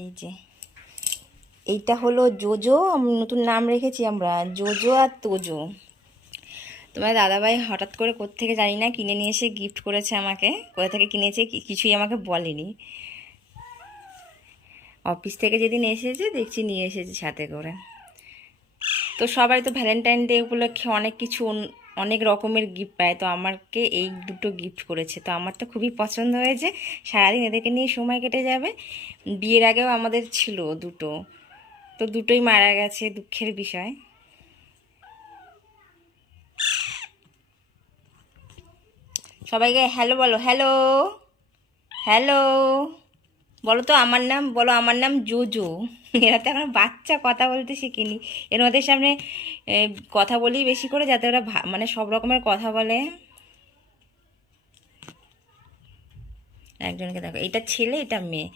এই যে এইটা হলো জোজো, নতুন নাম রেখেছি আমরা, জোজো আর তোজো। তোমার দাদাভাই হঠাৎ করে কোত্থেকে জানি না কিনে নিয়ে এসে গিফট করেছে আমাকে। কোথা থেকে কিনেছে কিছুই আমাকে বলেনি। অফিস থেকে যেদিন এসেছে দেখছি নিয়ে এসেছে সাথে করে। তো সবাই তো ভ্যালেন্টাইন ডে উপলক্ষে অনেক কিছু অনেক রকমের গিফট পায়, তো আমাকে এই দুটো গিফট করেছে। তো আমার তো খুবই পছন্দ হয়েছে, সারাদিন এদেরকে নিয়ে সময় কেটে যাবে। বিয়ের আগেও আমাদের ছিল দুটো, তো দুটোই মারা গেছে, দুঃখের বিষয়। সবাইকে হ্যালো বলো, হ্যালো হ্যালো বলো তো। আমার নাম বলো, আমার নাম জোজো। এরা তো এখন বাচ্চা, কথা বলতে শিখিনি। এর ওদের সামনে এ, কথা বলি বেশি করে, যাতে ওরা মানে সব রকমের কথা বলে। একজনকে দেখো, এটা ছেলে এটা মেয়ে।